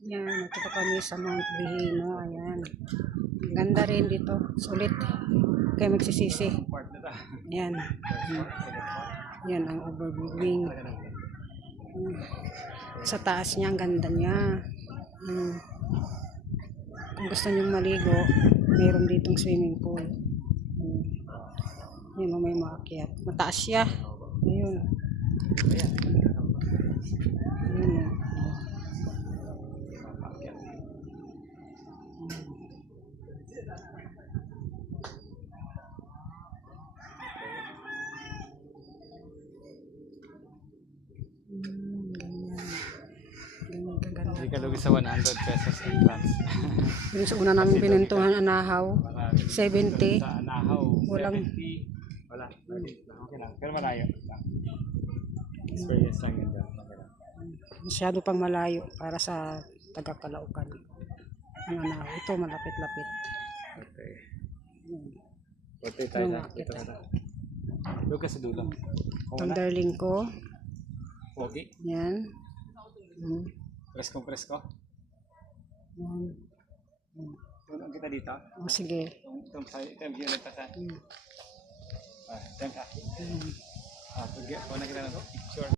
Yan, ito pa kami sa Mount Vihino. Ayan. Ganda rin dito. Sulit. Kaya magsisisi. Yan. Yan ang overviewing. Sa taas niya, ang ganda niya. Kung gusto niyong maligo, mayroon ditong swimming pool. Yan o, may maakyat. Mataas siya. Ayun. Ayun o. Hindi ka lugi sa 100 pesos entrance. Yung sa una namin pinuntuhan, Anahaw, 70. Sa Anahaw, Walang 70. Wala. Okay lang. Pero malayo. Experience lang yun. Masyado pang malayo para sa taga-Caloocan. Ang Anahaw. Ito malapit-lapit. Okay. Okay tayo na. Ito na. Doon ka sa dulo. Itong darling ko. Okay. Yan. Presko. Tulong kita dito. O sige. Itong view na tasan. Diyan ka. Pag-iwan na kita na ito. Picture.